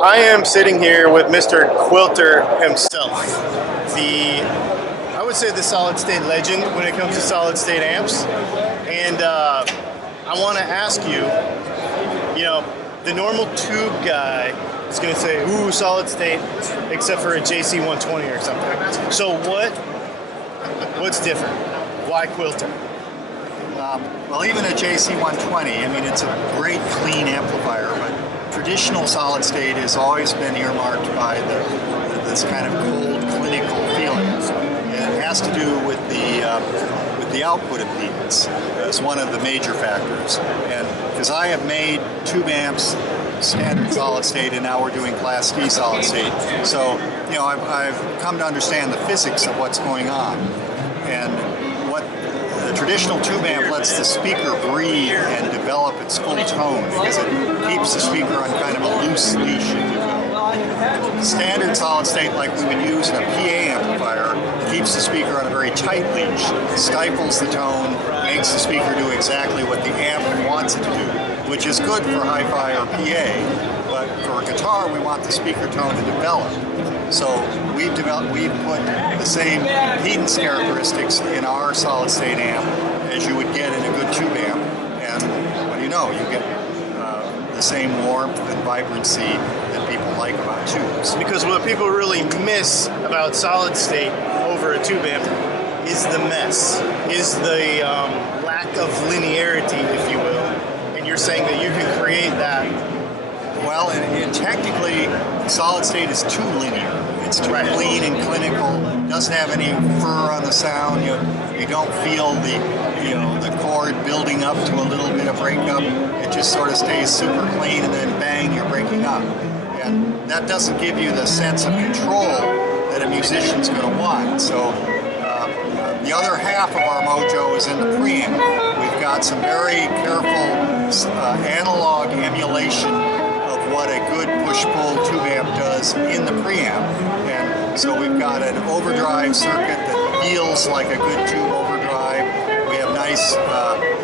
I am sitting here with Mr. Quilter himself, I would say the solid state legend when it comes to solid state amps. And I want to ask you, the normal tube guy is going to say, ooh, solid state, except for a JC120 or something. So what's different? Why Quilter? Well, even a JC120, I mean, it's a great clean amplifier, but traditional solid state has always been earmarked by this kind of cold, clinical feeling. It has to do with the output impedance as one of the major factors. And because I have made tube amps standard solid state, and now we're doing Class D solid state, so I've come to understand the physics of what's going on. And the traditional tube amp lets the speaker breathe and develop its full tone because it keeps the speaker on kind of a loose leash, if you will. Standard solid state, like we would use in a PA amplifier, keeps the speaker on a very tight leash, stifles the tone, makes the speaker do exactly what the amp wants it to do, which is good for hi-fi or PA, but for a guitar we want the speaker tone to develop. So we've put the same impedance characteristics in our solid state amp as you would get in a good tube amp, and what do you know, you get the same warmth and vibrancy that people like about tubes. Because what people really miss about solid state over a tube amp is the mess, is the lack of linearity, if you will, and you're saying that you can create that. Well, and technically, solid state is too linear. It's too clean and clinical. Doesn't have any fur on the sound. You don't feel the chord building up to a little bit of breakup. It just sort of stays super clean, and then bang, you're breaking up. And that doesn't give you the sense of control that a musician's going to want. So the other half of our mojo is in the preamp. We've got some very careful analog emulation what a good push-pull tube amp does in the preamp. And so we've got an overdrive circuit that feels like a good tube overdrive. We have nice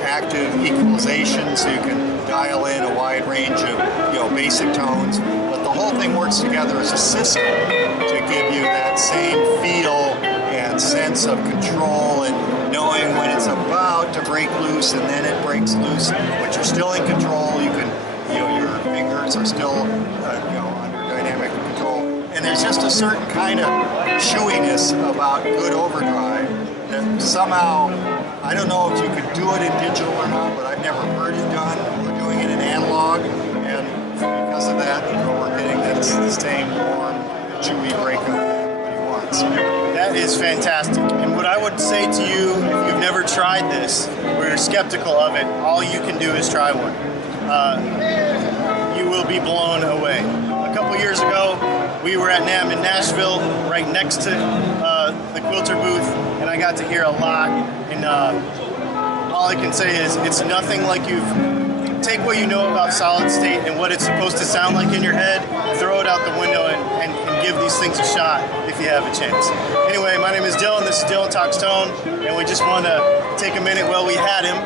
active equalization, so you can dial in a wide range of basic tones. But the whole thing works together as a system to give you that same feel and sense of control and knowing when it's about to break loose and then it breaks loose, but you're still in control. You can your fingers are still under dynamic control, and there's just a certain kind of chewiness about good overdrive that somehow, I don't know if you could do it in digital or not, but I've never heard it done. We're doing it in analog, and because of that, we're getting that same warm, chewy breakup that everybody wants. That is fantastic. And what I would say to you, if you've never tried this, or you're skeptical of it, all you can do is try one. You will be blown away. A couple years ago, we were at NAMM in Nashville, right next to the Quilter booth, and I got to hear a lot. And all I can say is, it's nothing like take what you know about solid state and what it's supposed to sound like in your head, throw it out the window, and give these things a shot if you have a chance. Anyway, my name is Dylan. This is Dylan Talks Tone, and we just want to take a minute while we had him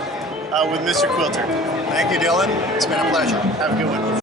with Mr. Quilter. Thank you, Dylan. It's been a pleasure. Have a good one.